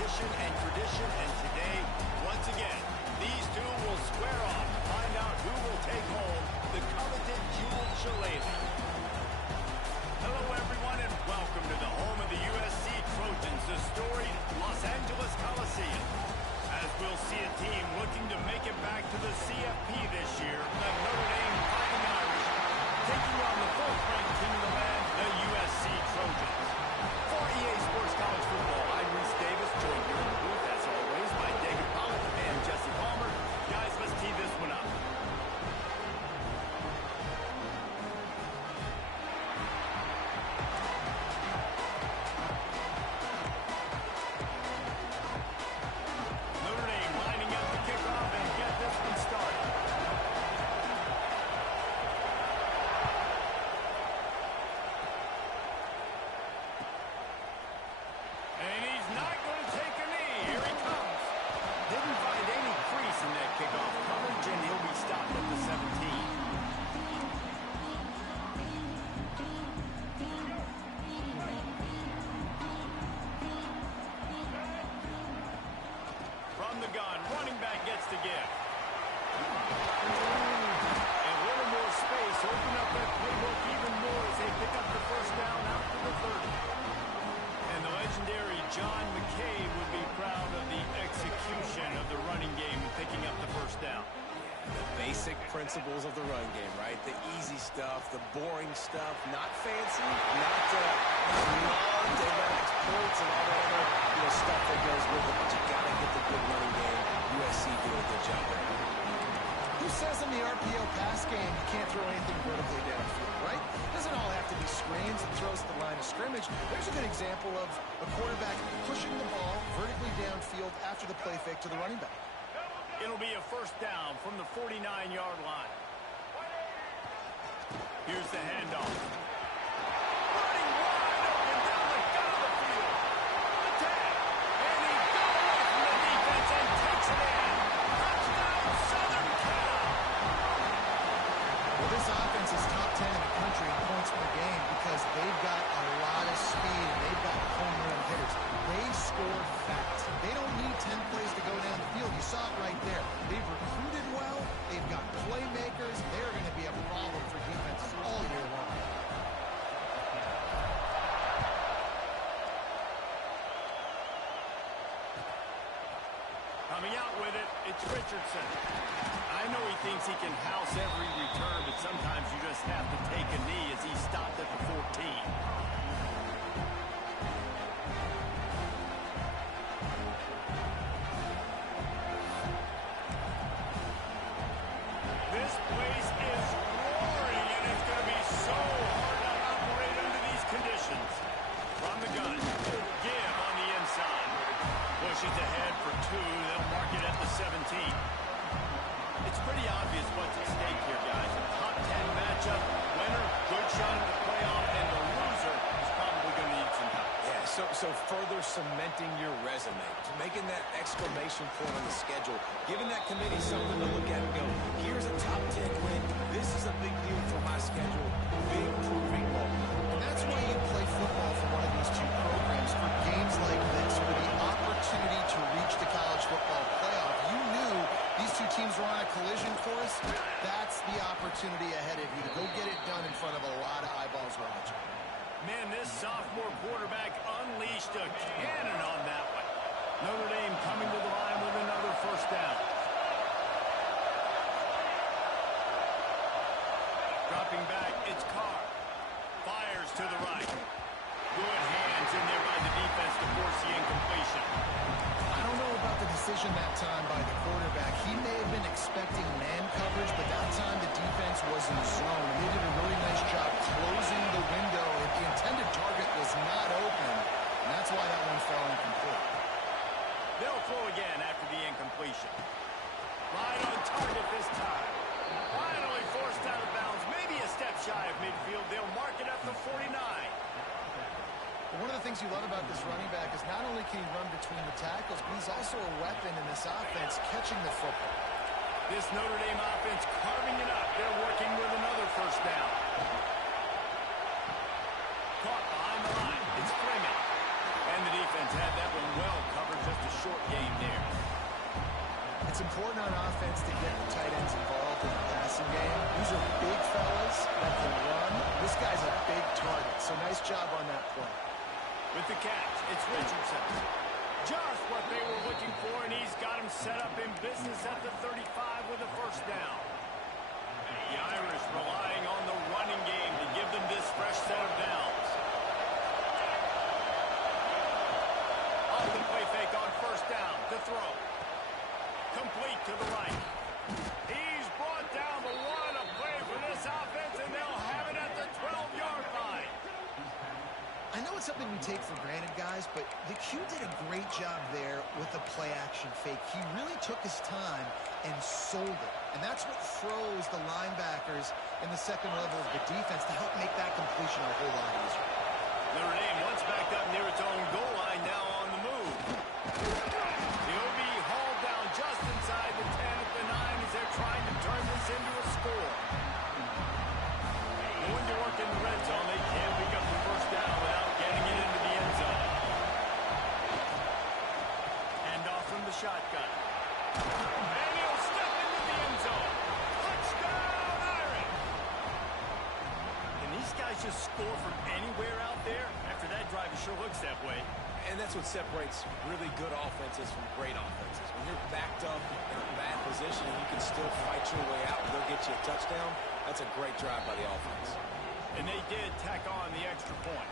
competition and tradition, and today, once again, these two will square off to find out who will take home the coveted jeweled shillelagh. Hello, everyone, and welcome to the home of the USC Trojans, the storied Los Angeles Coliseum. As we'll see a team looking to make it back to the CFP this year, the Notre Dame Fighting Irish, taking on the fourth-ranked team in the land, the USC Trojans. For EA Sports College Football, I'm Reese Davis, joined here in the booth, as always, by David Pollock and Jesse Palmer. Guys, let's tee this one up. Notre Dame lining up the kickoff and get this one started. And he's not going to take a knee. Here he comes. Didn't find any crease in that kickoff coverage, and he'll be stopped at the 17. From the gun, running back gets to give. And a little more space, open up that playbook even more as they pick up the first down out to the 30. And the legendary John McCabe would be proud of the execution of the running game, picking up the first down. The basic principles of the run game, right? The easy stuff, the boring stuff, not fancy, not long, dynamics, points, and all that other stuff that goes with it. But you got to get the good running game. USC doing a good job there. Who says in the RPO pass game you can't throw anything vertically downfield, right? Doesn't all have to be screens and throws at the line of scrimmage. There's a good example of a quarterback pushing the ball vertically downfield after the play fake to the running back. It'll be a first down from the 49-yard line. Here's the handoff. Running wide open down the gut of the field. The tag. And he got away from the defense and takes it in. Touchdown, Southern Cal. Well, this offense is top 10 in the country in points per game because they've got a lot of speed and they've got home run hitters. They score fast. They don't need 10 plays to go down the field. You saw it right there. They've recruited well. They've got playmakers. They're going to be a problem for defenses all year long. Coming out with it, it's Richardson. I know he thinks he can house every return, but sometimes you just have to take a knee as he stopped at the 14. This place is roaring, and it's going to be so hard to operate under these conditions. From the gun, give on the inside. Pushes ahead for two. They'll mark it at the 17. It's pretty obvious what's at stake here, guys. A top 10 matchup, winner, good shot at the playoff, and the loser is probably going to need some help. Yeah, so further cementing your resume, making that exclamation point on the schedule, giving that committee something to look at and go, here's a top 10 win. This is a big deal for my schedule. Big proving moment. And that's why you play football for one of these two programs, for games like this, for the opportunity to reach the college football playoff. You knew these two teams were on a collision course. That's the opportunity ahead of you to go get it done in front of a lot of eyeballs watching. Man, this sophomore quarterback unleashed a cannon on that one. Notre Dame coming to the line with another first down. Dropping back, it's Carr. Fires to the right. Good hands in there by the defense to force the incompletion. I don't know about the decision that time by the quarterback. He may have been expecting man coverage, but that time the defense was in zone. They did a really nice job closing the window. The intended target was not open, and that's why that one fell incomplete. They'll throw again after the incompletion. Right on target this time. Finally forced out of bounds. Maybe a step shy of midfield. They'll mark it up to 49. One of the things you love about this running back is not only can he run between the tackles, but he's also a weapon in this offense, catching the football. This Notre Dame offense carving it up. They're working with another first down. Caught behind the line. It's Freeman. And the defense had that one well covered just important on offense to get the tight ends involved in the passing game. These are big fellas that can run. This guy's a big target, so nice job on that play. With the catch, it's Richardson. Just what they were looking for, and he's got him set up in business at the 35 with a first down. The Irish relying on the running game to give them this fresh set of downs. Off the play fake on first down to throw. Complete to the right. He's brought down the one. A play for this offense, and they'll have it at the 12-yard line. I know it's something we take for granted, guys, but the Q did a great job there with the play-action fake. He really took his time and sold it. And that's what froze the linebackers in the second level of the defense to help make that completion a whole lot easier. Notre Dame once backed up near its own goal line, now on the move. The OB hauled down just inside the 10 at the 9 as they're trying to turn this into a score. Going to work in the red zone. They can't pick up the first down without getting it into the end zone. Hand off from the shotgun. And he'll step into the end zone. Touchdown, Irish! Can these guys just score from anywhere out there? After that drive, it sure looks that way. And that's what separates really good offenses from great offenses. When you're backed up in a bad position and you can still fight your way out and go get you a touchdown, that's a great drive by the offense. And they did tack on the extra point.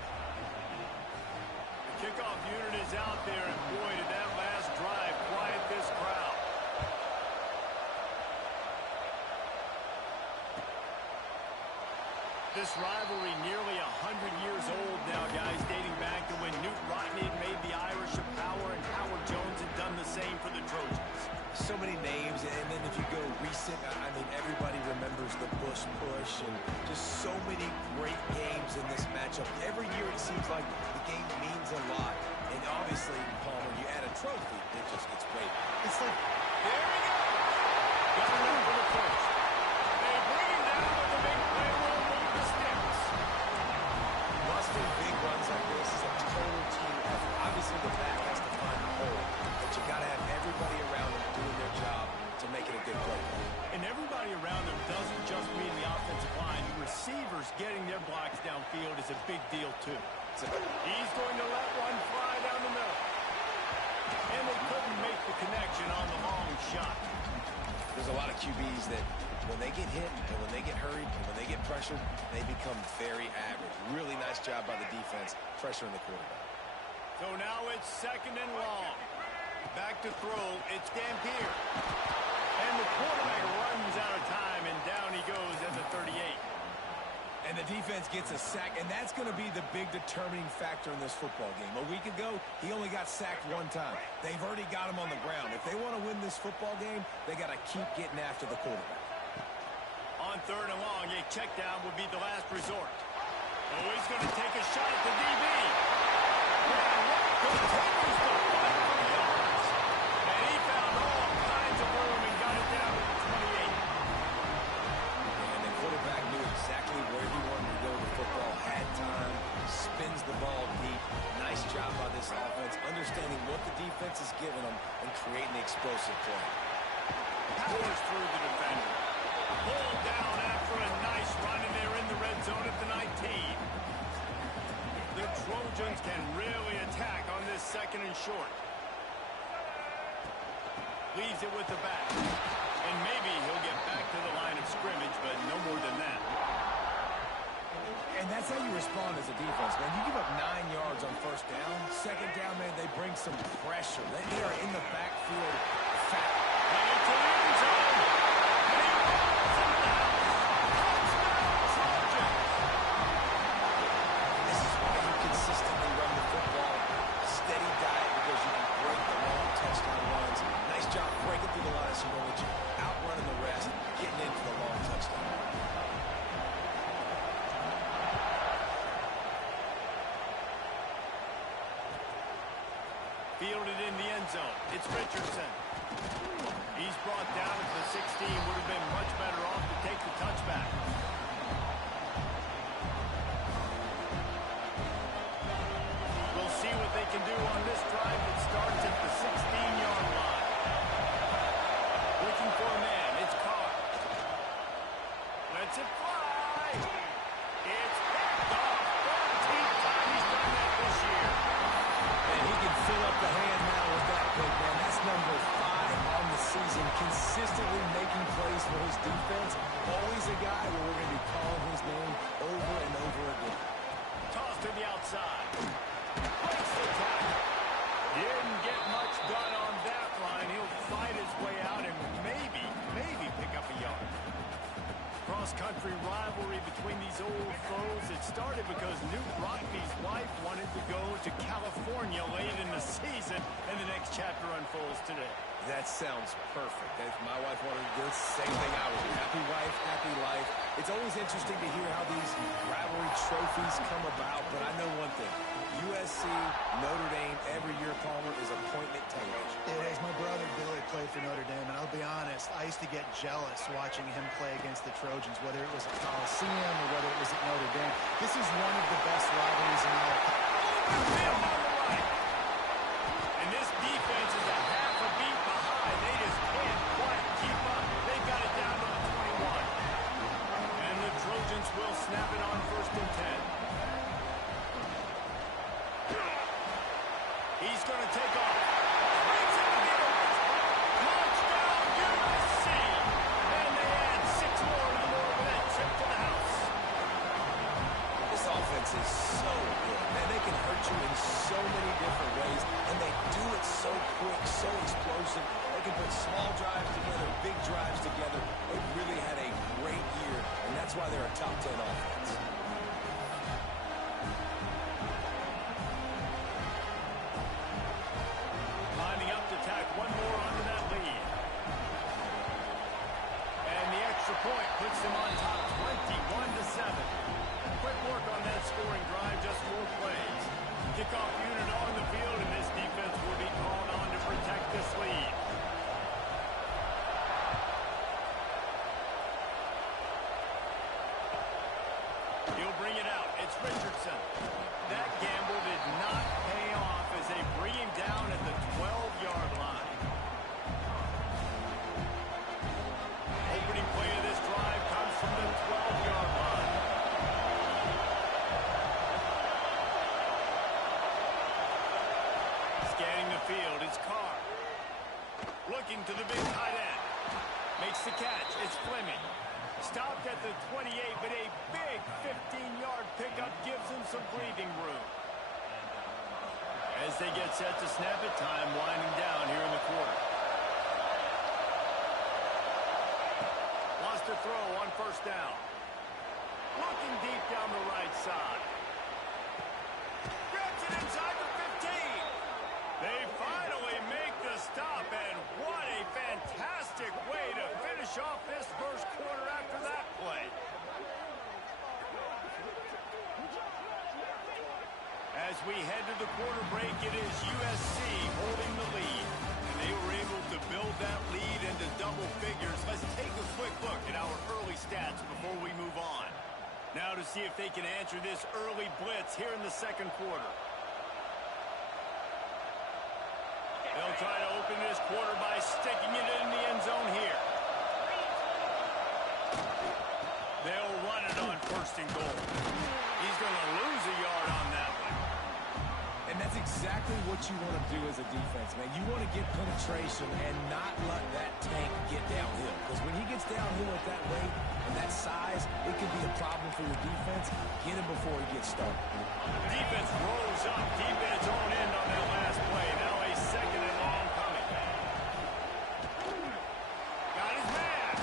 The kickoff unit is out there, and boy, did that last drive quiet this crowd. This rivalry nearly 100 years old now, guys, dating back to when Newt Rodney had made the Irish a power and Howard Jones had done the same for the Trojans. So many names, and then if you go recent, I mean, everybody remembers the Bush push and just so many great games in this matchup. Every year it seems like the game means a lot. And obviously, Paul, when you add a trophy, it just gets weighted. It's like, there he goes! Got enough for the first. They bring him down with the big play. Will move the sticks. Busting big runs like this is a total team effort. Obviously, the back has to find the hole, but you got to have everybody around them doing their job to make it a good play. And everybody around them doesn't just mean the offensive line. The receivers getting their blocks downfield is a big deal, too. He's going to let one fly down the middle. And they couldn't make the connection on the long shot. There's a lot of QBs that when they get hit and when they get hurried and when they get pressured, they become very average. Really nice job by the defense, pressuring the quarterback. So now it's second and long. Back to throw, it's Dampier. And the quarterback runs out of time, and down he goes at the 38. And the defense gets a sack, and that's going to be the big determining factor in this football game. A week ago, he only got sacked one time. They've already got him on the ground. If they want to win this football game, they got to keep getting after the quarterback. On third and long, a check down would be the last resort. Oh, he's going to take a shot at the DB. Continues to fight for the yards. And he found all kinds of room and got it down to the 28. And the quarterback knew exactly where he wanted to go with the football, had time, spins the ball deep. Nice job by this offense, understanding what the defense is giving them and creating the explosive play. Powers through the defender. Pulled down after a nice run, and they're in the red zone at the 19. The Trojans can really attack on this second and short. Leaves it with the back. And maybe he'll get back to the line of scrimmage, but no more than that. And that's how you respond as a defense, man. You give up 9 yards on first down. Second down, man, they bring some pressure. They are in the backfield fat. And into the end zone. And he rolls into the house. Touchdown, Trojans. This is why you consistently run the football. A steady diet because you can break the long touchdown runs. Nice job breaking through the line so you know that you're outrunning the rest, getting into the long touchdown. Fielded in the end zone. It's Richardson. He's brought down at the 16. Would have been much better off to take the touchback. We'll see what they can do on this drive that starts at the 16-yard line. goes to California late in the season, and the next chapter unfolds today. That sounds perfect. If my wife wanted to do the same thing I would do. Happy wife, happy life. It's always interesting to hear how these rivalry trophies come about, but I know one thing. USC, Notre Dame, every year, Palmer, is appointment television. It is. My brother Billy played for Notre Dame, and I'll be honest, I used to get jealous watching him play against the Trojans, whether it was at Coliseum or whether it was at Notre Dame. This is one of the best rivalries in all of Overfield on the right. And this defense is a half a beat behind. They just can't quite keep up. They've got it down to the 21. And the Trojans will snap it on 1st and 10. He's going to take off. Breaks into the end. Touchdown, USC. And they add 6 more with that trip to the house. This offense is so good. Man, they can hurt you in so many different ways, and they do it so quick, so explosive. They can put small drives together, big drives together. They've really had a great year, and that's why they're a top 10 offense. Lining up to tack one more onto that lead. And the extra point puts them on top 21-7. Quick work on that scoring drive, just 4 plays. Kickoff unit on the field, and this defense will be called on to protect this lead. He'll bring it out. It's Richardson. That gamble did not pay off as they bring him down at the 12-yard line. Opening play of this drive comes from the 12-yard line. Scanning the field, it's Carr. Looking to the big tight end. Makes the catch. It's Fleming. Stopped at the 28, but a big 15-yard pickup gives him some breathing room. As they get set to snap it, time winding down here in the quarter. Wants to throw on 1st down. Looking deep down the right side. Grabs it inside the 15. They finally make the stop, and what a fantastic way to finish off this first quarter after that play. As we head to the quarter break, it is USC holding the lead, and they were able to build that lead into double figures. Let's take a quick look at our early stats before we move on. Now to see if they can answer this early blitz here in the second quarter. They'll try to open this quarter by sticking it in the end zone here. They'll run it on 1st and goal. He's going to lose a yard on that one. And that's exactly what you want to do as a defense, man. You want to get penetration and not let that tank get downhill. Because when he gets downhill at that rate and that size, it could be a problem for your defense. Get him before he gets started. Defense rolls up deep in its own end on that last play. Now a 2nd and long coming. Got his man.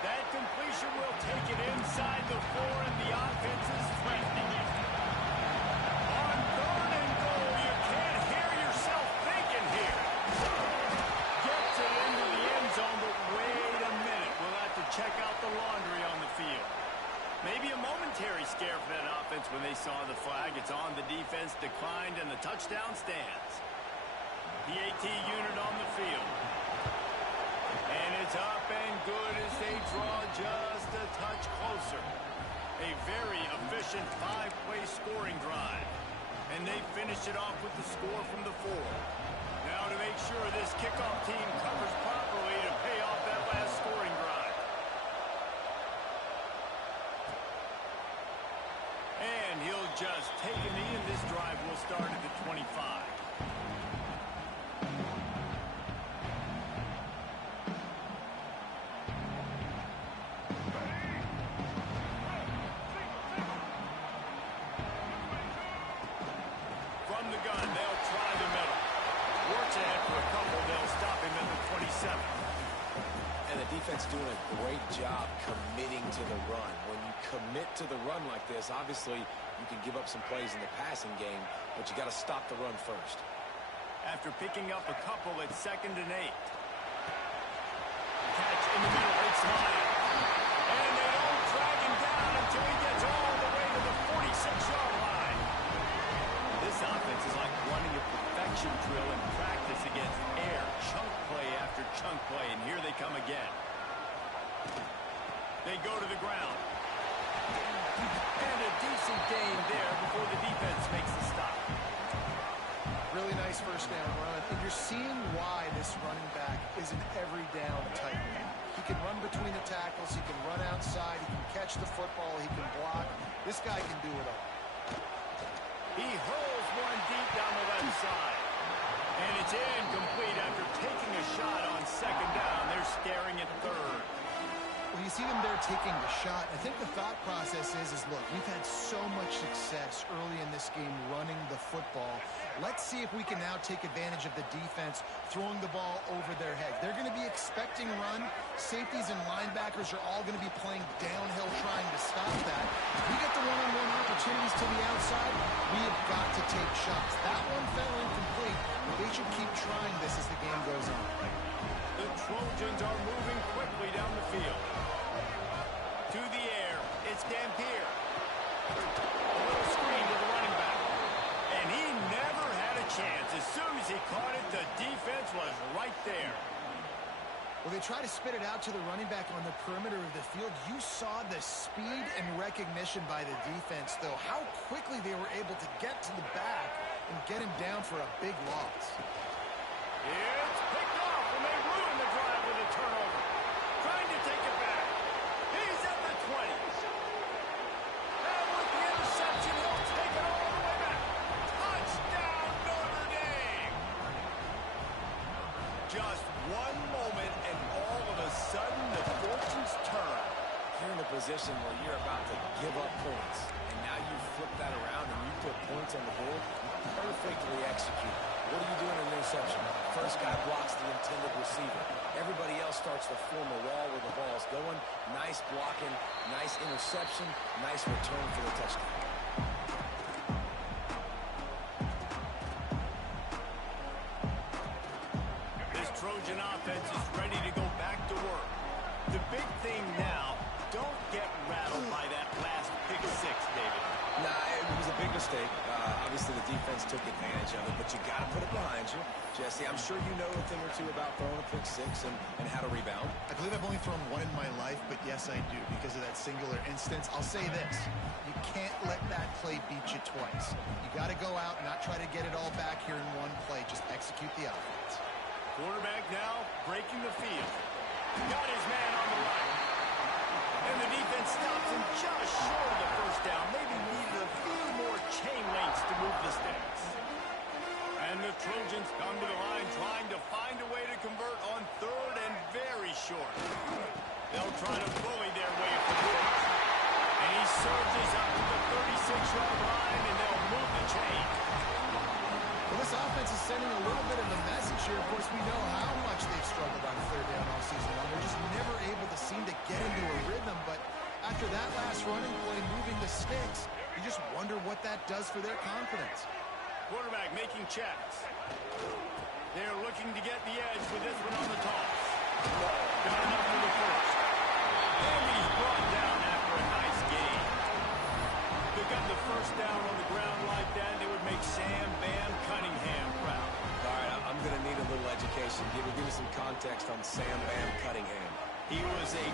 That completion will take it inside the 4, and the offense is threatening it. On 3rd and goal, you can't hear yourself thinking here. Gets it into the end zone, but wait a minute. We'll have to check out the laundry on the field. Maybe a momentary scare for that offense when they saw the flag. It's on, the defense declined, and the touchdown stands. The AT unit on the field. And it's up and good as they draw just a touch closer. A very efficient 5-play scoring drive. And they finished it off with the score from the 4. Now to make sure this kickoff team covers properly to pay off that last scoring drive. And he'll just take a knee, and this drive will start at the 25. From the gun, they'll try the middle. Works ahead for a couple. They'll stop him at the 27. And the defense doing a great job committing to the run. When you commit to the run like this, obviously You can give up some plays in the passing game, but you got to stop the run first. After picking up a couple at 2nd and 8. Catch in the middle, it's Lyon. And they don't drag him down until he gets all the way to the 46-yard line. This offense is like running a perfection drill in practice against air. Chunk play after chunk play, and here they come again. They go to the ground. And a decent gain there before the defense makes the stop. Really nice first down run. And you're seeing why this running back is an every down type man. He can run between the tackles. He can run outside. He can catch the football. He can block. This guy can do it all. He hurls one deep down the left side. And it's incomplete after taking a shot on 2nd down. They're staring at 3rd. Well, you see them there taking the shot. I think the thought process is look, we've had so much success early in this game running the football. Let's see if we can now take advantage of the defense throwing the ball over their head. They're going to be expecting run. Safeties and linebackers are all going to be playing downhill trying to stop that. If we get the one-on-one opportunities to the outside, we have got to take shots. That one fell incomplete, but they should keep trying this as the game goes on. The Trojans are moving quickly down the field. To the air, it's Dampier. A little screen to the running back. And he never had a chance. As soon as he caught it, the defense was right there. Well, they try to spit it out to the running back on the perimeter of the field. You saw the speed and recognition by the defense, though. How quickly they were able to get to the back and get him down for a big loss. It's picked off, and they ruin the drive with a turnover. Trying to take it back. He's at the 20. And with the interception, he'll take it all the way back. Touchdown, Notre Dame! Just one moment, and all of a sudden, the fortunes turn. You're in a position where you're about to give up points, and now you flip that around and you put points on the board. Perfectly executed. What do you do in an interception? First guy blocks the intended receiver. Everybody else starts to form a wall where the ball's going. Nice blocking, nice interception, nice return for the touchdown. This Trojan offense is ready to go back to work. The big thing now, don't get rattled by that last pick 6, David. Nah, it was a big mistake. Obviously, the defense took advantage of it, but you got to put it behind you. Jesse, I'm sure you know a thing or two about throwing a pick 6 and how to rebound. I believe I've only thrown one in my life, but yes, I do, because of that singular instance. I'll say this. You can't let that play beat you twice. You got to go out and not try to get it all back here in one play. Just execute the offense. Quarterback now breaking the field. Got his man on the right. And the defense stops him just short of the first down. Maybe needed a few more chain links to move the sticks. And the Trojans come to the line trying to find a way to convert on 3rd and very short. They'll try to bully their way for the finish. And he surges up to the 36-yard line, and they'll move the chain. Well, this offense is sending a little bit of a message here. Of course, we know how much they've struggled on 3rd down all season long. They're just never able to seem to get into a rhythm. But after that last running play, moving the sticks, you just wonder what that does for their confidence. Quarterback making checks. They're looking to get the edge with this one on the toss. Got enough for the first. And he's brought down after a nice gain. Pick up the first down on the ground like that, they would make Sam Bam Cunningham proud. All right, I'm going to need a little education. Give me some context on Sam Bam Cunningham. He was a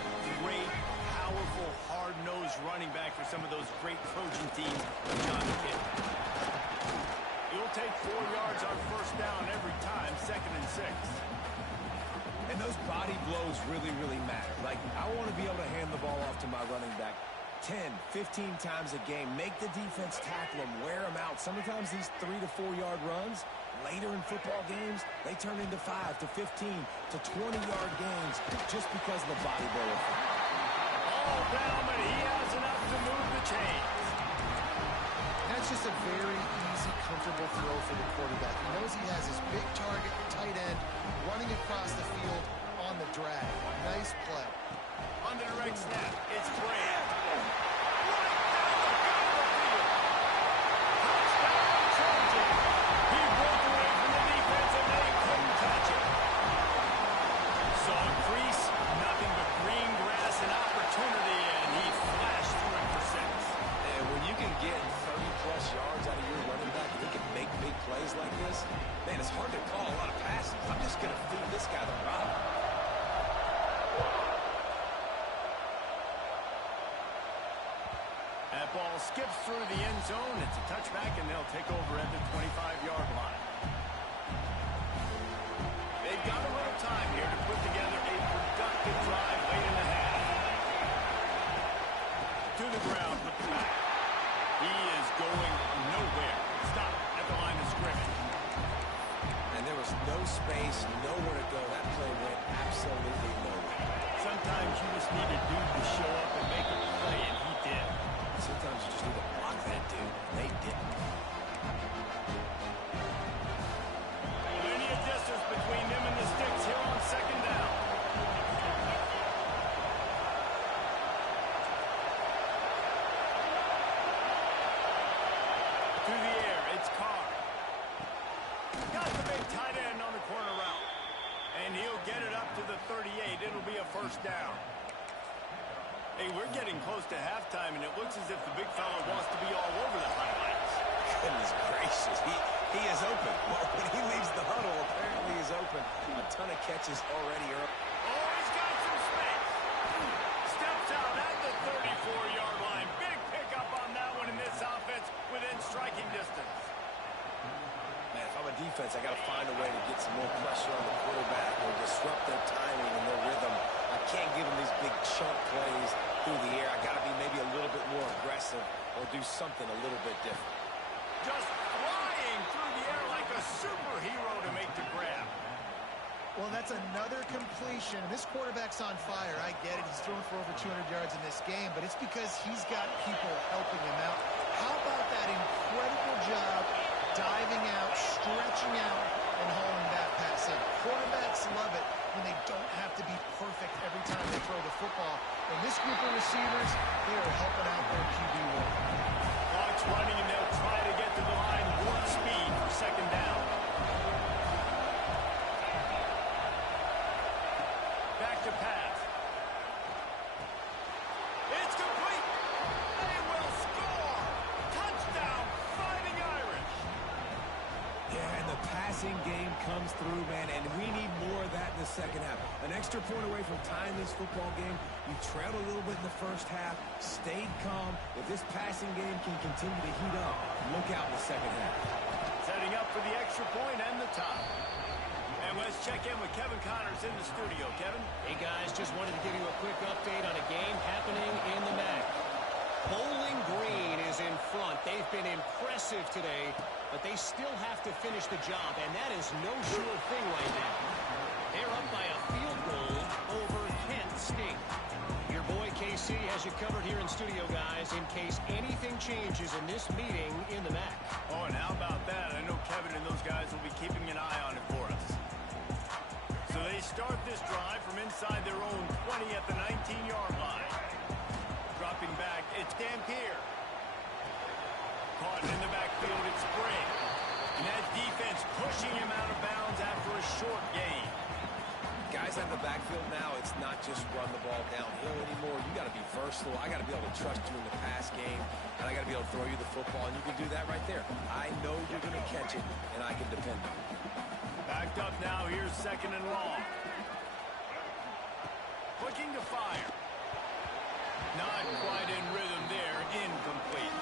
great, powerful, hard-nosed running back for some of those great Trojan teams beyond the kid. He'll take 4 yards on first down every time, 2nd and 6. And those body blows really, really matter. Like, I want to be able to hand the ball off to my running back 10, 15 times a game. Make the defense tackle them, wear them out. Sometimes these 3 to 4 yard runs, later in football games, they turn into 5 to 15 to 20-yard gains just because of the body blow effect. All down, but he has enough to move the chains. That's just a very easy, comfortable throw for the quarterback. He knows he has his big target, tight end, running across the field on the drag. Nice play. On the direct snap, it's Graham. Right down the field. zone. It's a touchback, and they'll take over at the 25-yard line. They've got a little time here to put together a productive drive late in the half. To the ground with the back. He is going nowhere. Stop at the line of scrimmage. And there was no space, nowhere to go. That play went absolutely nowhere. Sometimes you just need a dude to show up and make a play, and he did. Sometimes you just need to block that dude, and they didn't. Plenty of distance between them and the sticks here on second down. To the air, it's Carr. Got the big tight end on the corner route. And he'll get it up to the 38. It'll be a first down. Hey, we're getting close to halftime, and it looks as if the big fella wants to be all over the highlights. Goodness gracious, he is open. Well, when he leaves the huddle, apparently he's open. A ton of catches already early. Oh, he's got some space. Steps out at the 34-yard line. Big pickup on that one in this offense within striking distance. Man, if I'm a defense, I got to find a way to get some more pressure on the quarterback or disrupt their timing and their rhythm. I can't give them these big chunk plays through the air. I got to be maybe a little bit more aggressive or do something a little bit different. Just flying through the air like a superhero to make the grab. Well, that's another completion. This quarterback's on fire. I get it. He's thrown for over 200 yards in this game, but it's because he's got people helping him out. How about that incredible job diving out, stretching out, and hauling that pass in? Quarterbacks love it when they don't have to be perfect every time they throw the football. And this group of receivers, they are helping out their QB1. Clock's running, and they'll try to get to the line warp speed for second down. Back to pass. It's complete. They will score. Touchdown, Fighting Irish. Yeah, and the passing game comes through, man, and we need more of that in the second half. An extra point away from tying this football game. You trailed a little bit in the first half, stayed calm. If this passing game can continue to heat up, look out in the second half. Setting up for the extra point and the tie. And let's check in with Kevin Connors in the studio. Kevin? Hey, guys, just wanted to give you a quick update on a game happening in the MAC. Bowling Green is in front. They've been impressive today, but they still have to finish the job, and that is no sure thing right now. They're up by a field goal over Kent State. Your boy KC has you covered here in studio, guys, in case anything changes in this meeting in the MAC. Oh, and how about that? I know Kevin and those guys will be keeping an eye on it for us. So they start this drive from inside their own 20 at the 19-yard line. Dropping back, it's Dampier. Caught in the backfield, it's Spring. And that defense pushing him out of bounds after a short gain. Guys out of the backfield now, it's not just run the ball downhill anymore. You got to be versatile. I got to be able to trust you in the pass game, and I got to be able to throw you the football, and you can do that right there. I know you're going to catch it, and I can depend on it. Backed up now, here's second and long. Looking to fire. Not quite in rhythm there, incomplete.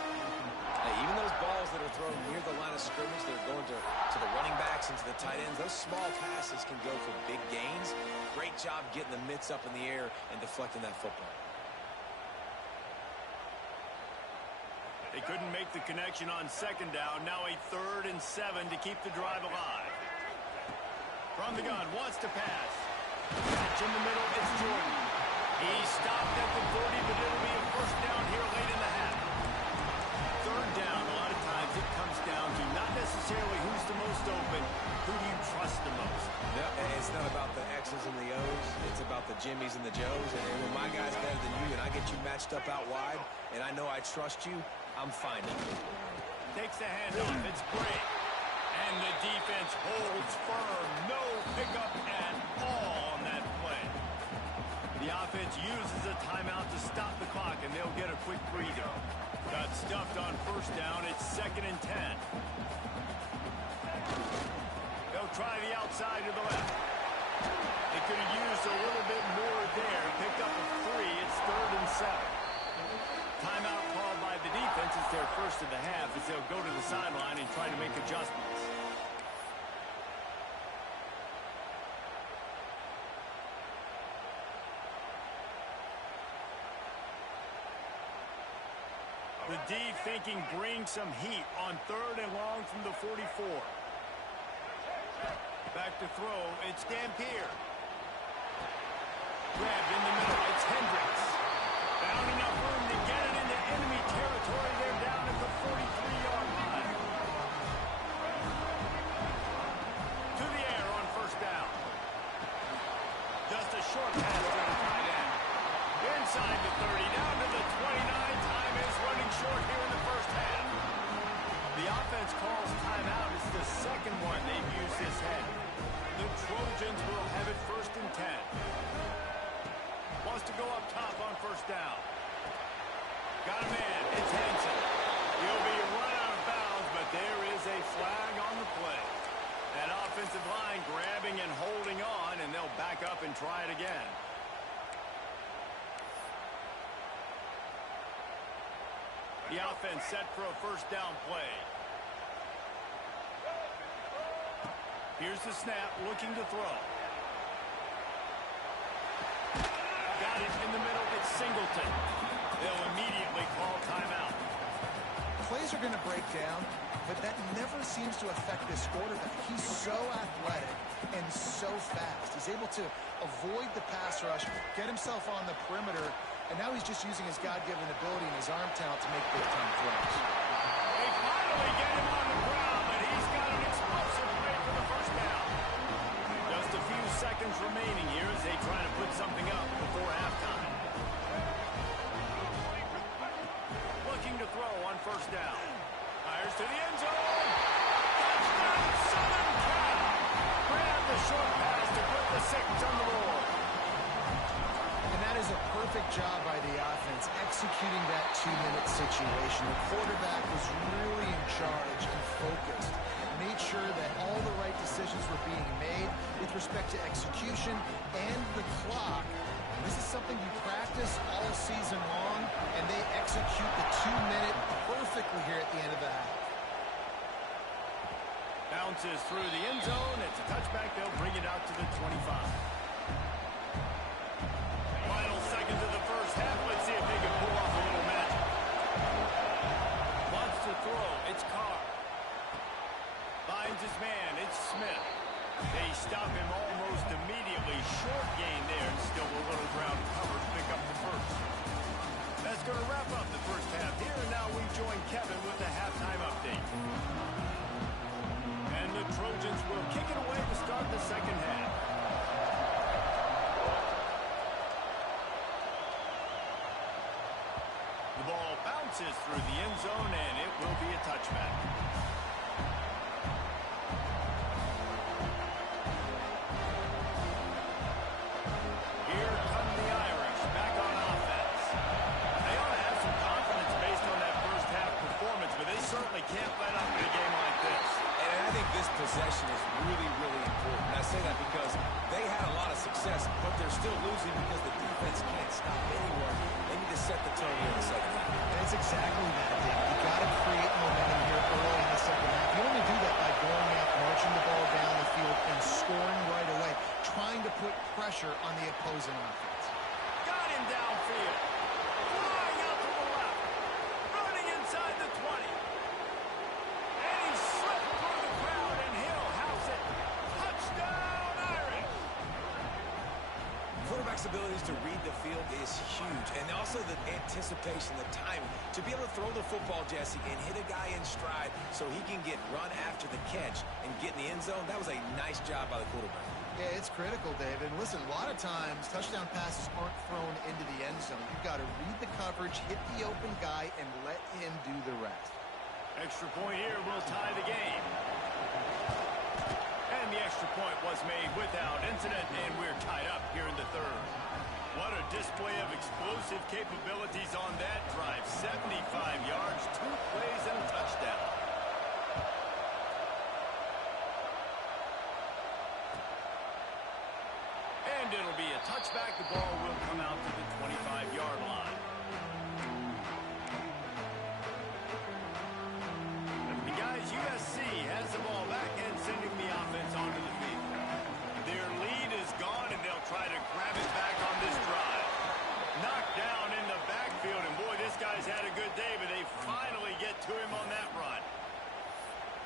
Hey, even those balls that are thrown near the line of scrimmage, they're going to the running backs and to the tight ends. Those small passes can go for big gains. Great job getting the mitts up in the air and deflecting that football. They couldn't make the connection on second down. Now a 3rd and 7 to keep the drive alive. From the gun, wants to pass. Catch in the middle, it's Jordan. He stopped at the 30, but it'll be a first down here late in the half. 3rd down, a lot of times it comes down to not necessarily who's the most open, who do you trust the most? Yep, and it's not about the X's and the O's. It's about the Jimmies and the Joes. And when my guy's better than you and I get you matched up out wide, and I know I trust you, I'm finding you. Takes the handoff, it's Bray. And the defense holds firm. No pickup at all on that play. The offense uses a timeout to stop the clock, and they'll get a quick breather. Got stuffed on first down. It's 2nd and 10. They'll try the outside to the left. They could have used a little bit more there. Picked up a 3. It's 3rd and 7. Timeout called by the defense. offense, it's their first of the half as they'll go to the sideline and try to make adjustments. The D thinking bring some heat on 3rd and long from the 44. Back to throw, it's Dampier. Grabbed in the middle, it's Hendricks. Found enough room to get it into enemy territory. They're down at the 43-yard line. To the air on 1st down. Just a short pass to the tight end. Inside the 30, down to the 29. Time is running short here in the 1st half. The offense calls timeout. It's the 2nd one they've used this head. The Trojans will have it 1st and 10. Wants to go up top on 1st down. Got a man. It's Henson. He'll be run out of bounds, but there is a flag on the play. That offensive line grabbing and holding on, and they'll back up and try it again. The offense set for a 1st down play. Here's the snap, looking to throw. Got it in the middle, it's Singleton. They'll immediately call timeout. Plays are going to break down, but that never seems to affect this quarterback. He's so athletic and so fast. He's able to avoid the pass rush, get himself on the perimeter, and now he's just using his God-given ability and his arm talent to make big-time throws. They finally get him on the ground, but he's got an explosive play for the 1st down. Just a few seconds remaining here as they try to put something up before halftime. Looking to throw on 1st down. Fires to the end zone. Touchdown, Southern Cal. Grab the short pass to put the 6 on the board. And that is a perfect job by the offense, executing that 2-minute situation. The quarterback was really in charge and focused, made sure that all the right decisions were being made with respect to execution and the clock. This is something you practice all season long, and they execute the 2-minute perfectly here at the end of the half. Bounces through the end zone. It's a touchback. They'll bring it out to the 25. Final seconds of the 1st half. Let's see if they can pull off a little magic. Wants to throw. It's Carr. Finds his man. It's Smith. They stop him almost immediately. Short gain there, and still a little ground cover to pick up the 1st. That's going to wrap up the 1st half here, and now we join Kevin with the halftime update. And the Trojans will kick it away to start the 2nd half. The ball bounces through the end zone, and it will be a touchback. Here come the Irish back on offense. They ought to have some confidence based on that 1st half performance, but they certainly can't let up in a game like this. And I think this possession is really, really important. I say that because they had a lot of success, but they're still losing because the defense can't stop anywhere. They need to set the tone here in the 2nd half. And it's exactly that, Dave. You got to create momentum here early in the 2nd half. You only do that by going up, marching the ball down the field, and scoring right away, trying to put pressure on the opposing offense. Got him downfield. Flying out to the left. Running inside the 20. And he slipped through the crowd, and he'll house it. Touchdown, Irish. Quarterback's abilities to read the field is huge, and also the anticipation, the timing. To be able to throw the football, Jesse, and hit a guy in stride so he can get run after the catch and get in the end zone, that was a nice job by the quarterback. Yeah, it's critical, David. Listen, a lot of times touchdown passes aren't thrown into the end zone. You've got to read the coverage, hit the open guy, and let him do the rest. Extra point here will tie the game. And the extra point was made without incident, and we're tied up here in the 3rd. What a display of explosive capabilities on that drive. 75 yards, 2 plays, and a touchdown. And it'll be a touchback. The ball will come out to the 25-yard line.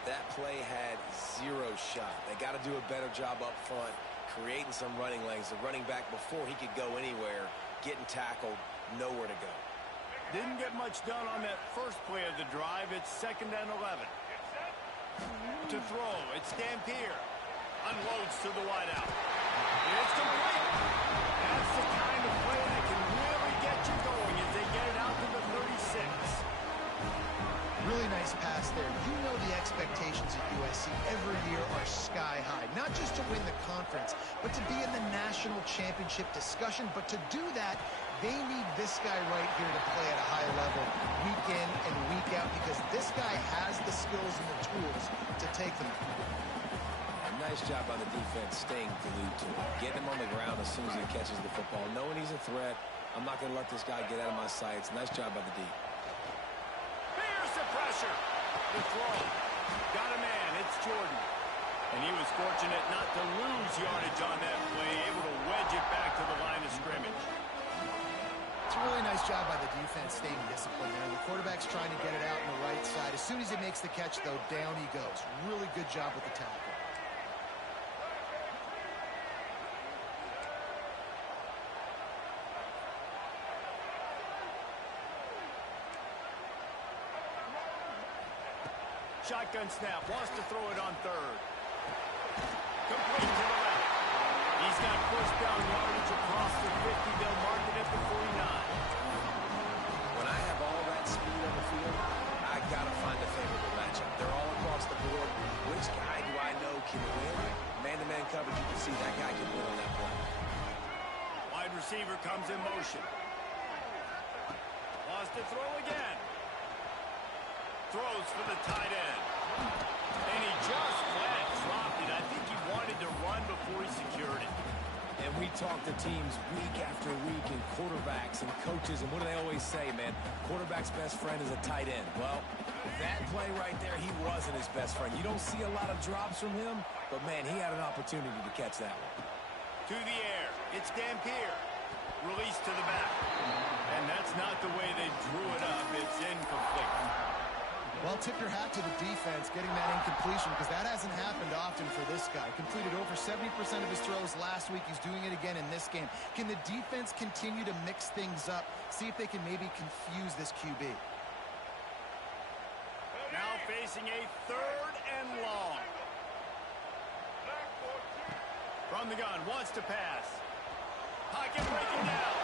That play had zero shot. They got to do a better job up front, creating some running lanes. The running back, before he could go anywhere, getting tackled, nowhere to go. Didn't get much done on that first play of the drive. It's 2nd and 11. To throw, it's Dampier. Unloads to the wideout. It's complete. That's the kind of play that can really get you going as they get it out to the 36. Really nice pass there. You know the expectations at USC every year are sky high. Not just to win the conference, but to be in the national championship discussion. But to do that, they need this guy right here to play at a high level week in and week out, because this guy has the skills and the tools to take them. A nice job by the defense staying glued to him. Getting him on the ground as soon as he catches the football. Knowing he's a threat, I'm not going to let this guy get out of my sights. Nice job by the D. Here's the pressure. The throw. Got a man. It's Jordan. And he was fortunate not to lose yardage on that play, able to wedge it back to the line of scrimmage. It's a really nice job by the defense staying disciplined there. The quarterback's trying to get it out on the right side. As soon as he makes the catch, though, down he goes. Really good job with the tackle. Shotgun snap. Wants to throw it on 3rd. Complete to the left. He's got first down yardage across the 50. They'll mark it at the 49. When I have all that speed on the field, I got to find a favorable matchup. They're all across the board. Which guy do I know can win? Man-to-man coverage, you can see that guy can win on that play. Wide receiver comes in motion. Wants to throw again. Throws for the tight end. And he just flat dropped it. I think he wanted to run before he secured it. And we talk to teams week after week, and quarterbacks and coaches, and what do they always say, man? Quarterback's best friend is a tight end. Well, that play right there, he wasn't his best friend. You don't see a lot of drops from him, but, man, he had an opportunity to catch that one. To the air. It's Dampier. Release to the back. And that's not the way they drew it up. It's incomplete. Well, tip your hat to the defense getting that incompletion, because that hasn't happened often for this guy. Completed over 70% of his throws last week. He's doing it again in this game. Can the defense continue to mix things up? See if they can maybe confuse this QB. Now facing a 3rd and long. From the gun, wants to pass. Pocket breaking down.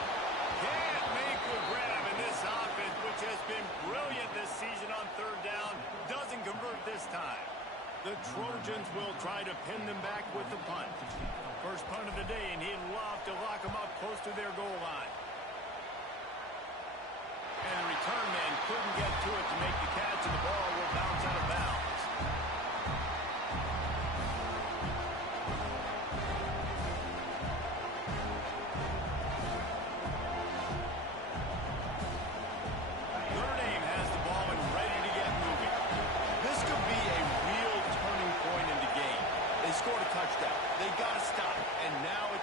Can't make the grab in this offense, which has been brilliant this season on 3rd down. Doesn't convert this time. The Trojans will try to pin them back with the punt. First punt of the day, and he'd love to lock them up close to their goal line. And the return man couldn't get to it to make the catch, and the ball will bounce out of bounds.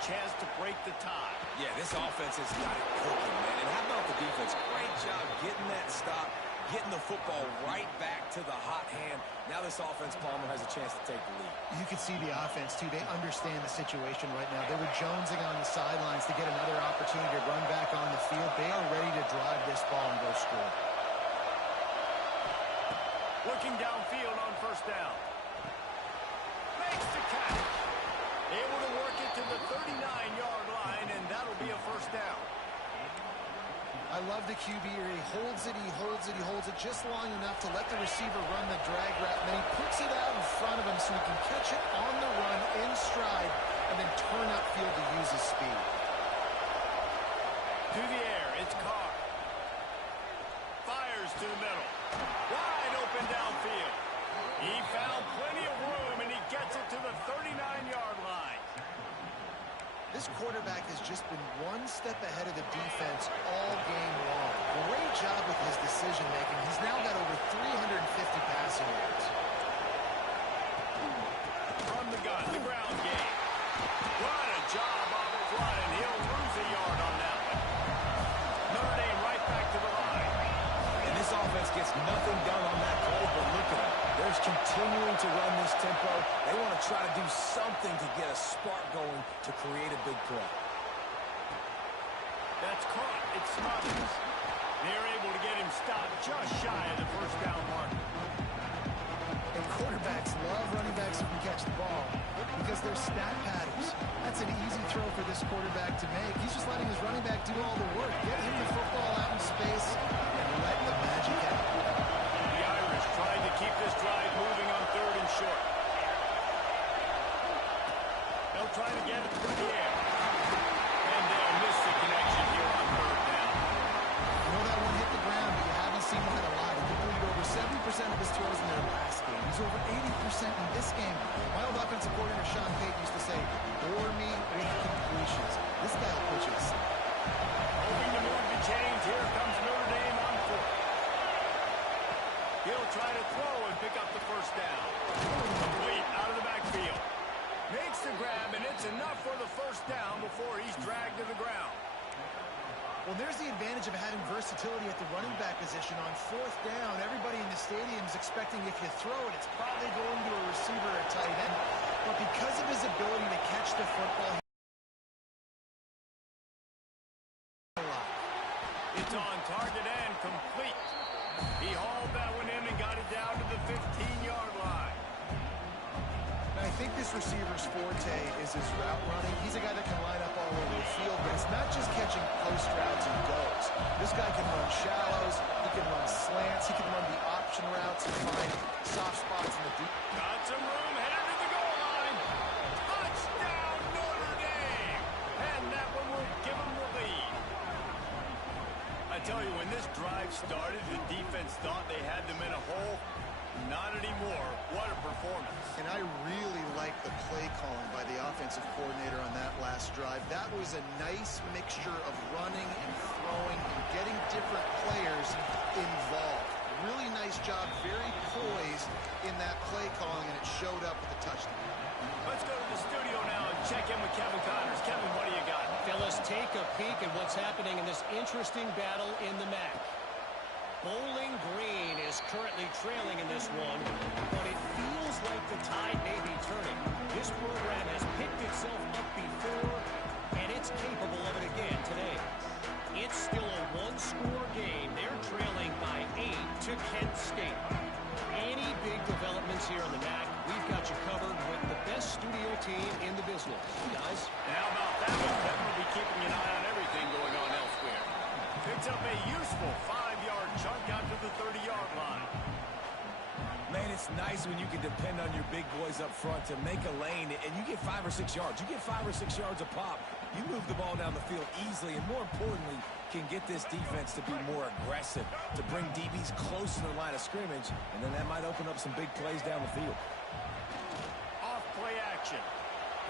Chance to break the tie. Yeah, this offense has got it cooking, man. And how about the defense? Great job getting that stop, getting the football right back to the hot hand. Now this offense, Palmer, has a chance to take the lead. You can see the offense, too. They understand the situation right now. They were jonesing on the sidelines to get another opportunity to run back on the field. They are ready to drive this ball and go score. Looking downfield on 1st down. Makes the catch. Able to work it to the 39-yard line, and that'll be a 1st down. I love the QB here. He holds it, he holds it, he holds it just long enough to let the receiver run the drag route, and then he puts it out in front of him so he can catch it on the run in stride and then turn upfield to use his speed. To the air, it's Carr. Fires to the middle. Wide open downfield. He found plenty of room, and he gets it to the 39-yard line. This quarterback has just been one step ahead of the defense all game long. Great job with his decision-making. He's now got over 350 passing yards. From the gun, the ground game. What a job on the run, and he'll lose a yard on that one. Notre Dame right back to the line. And this offense gets nothing done on that play, but look at him. They're receivers continuing to run this tempo. They want to try to do something to get a spark going to create a big play. That's caught. It's Smothers. They're able to get him stopped just shy of the first down mark. And quarterbacks love running backs who can catch the ball because they're stat patterns. That's an easy throw for this quarterback to make. He's just letting his running back do all the work. Get him the football out in space and let the magic happen. The Irish trying to keep this drive moving on 3rd and short. They'll try to get it through the air. And they'll miss the connection here on 3rd down. I know that one hit the ground, but you haven't seen that a lot. He completed over 70% of his throws in their last game. He's over 80% in this game. My old offensive coordinator, Sean Payton, used to say, bore me with completions. This guy will put you aside. Hoping to move the chains. Here comes Notre Dame on 4th. He'll try to throw and pick up the first down. Complete out of the backfield. Makes the grab, and it's enough for the first down before he's dragged to the ground. Well, there's the advantage of having versatility at the running back position. On 4th down, everybody in the stadium is expecting if you throw it, it's probably going to a receiver or a tight end. But because of his ability to catch the football, it's on target and complete. He hauled that one in and got it down to the 15-yard line. I think this receiver's forte is his route running. He's a guy that can line up all over the field, but it's not just catching post routes and goes. This guy can run shallows, he can run slants, he can run the option routes and find soft spots in the deep. Got some room, headed to the goal line. Touchdown, Notre Dame! And that one will give him the lead. I tell you, when this drive started, the defense thought they had them in a hole. Not anymore. What a performance. And I really like the play calling by the offensive coordinator on that last drive. That was a nice mixture of running and throwing and getting different players involved. Really nice job, very poised in that play calling, and it showed up with the touchdown. Let's go to the studio now and check in with Kevin Connors. Kevin, what do you got? Fellas, take a peek at what's happening in this interesting battle in the MAC. Bowling Green is currently trailing in this one, but it feels like the tide may be turning. This program has picked itself up before, and it's capable of it again today. It's still a one-score game. They're trailing by 8 to Kent State. Any big developments here in the MAC, we've got you covered with the best studio team in the business. Guys? And how about that one? Kevin will be keeping an eye on everything going on elsewhere. Picks up a useful 5-yard chunk out to the 30-yard line. Man, it's nice when you can depend on your big boys up front to make a lane, and you get 5 or 6 yards. You get 5 or 6 yards a pop. You move the ball down the field easily, and more importantly, can get this defense to be more aggressive, to bring DBs close to the line of scrimmage, and then that might open up some big plays down the field. Off play action.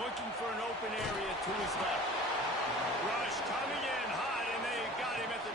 Looking for an open area to his left.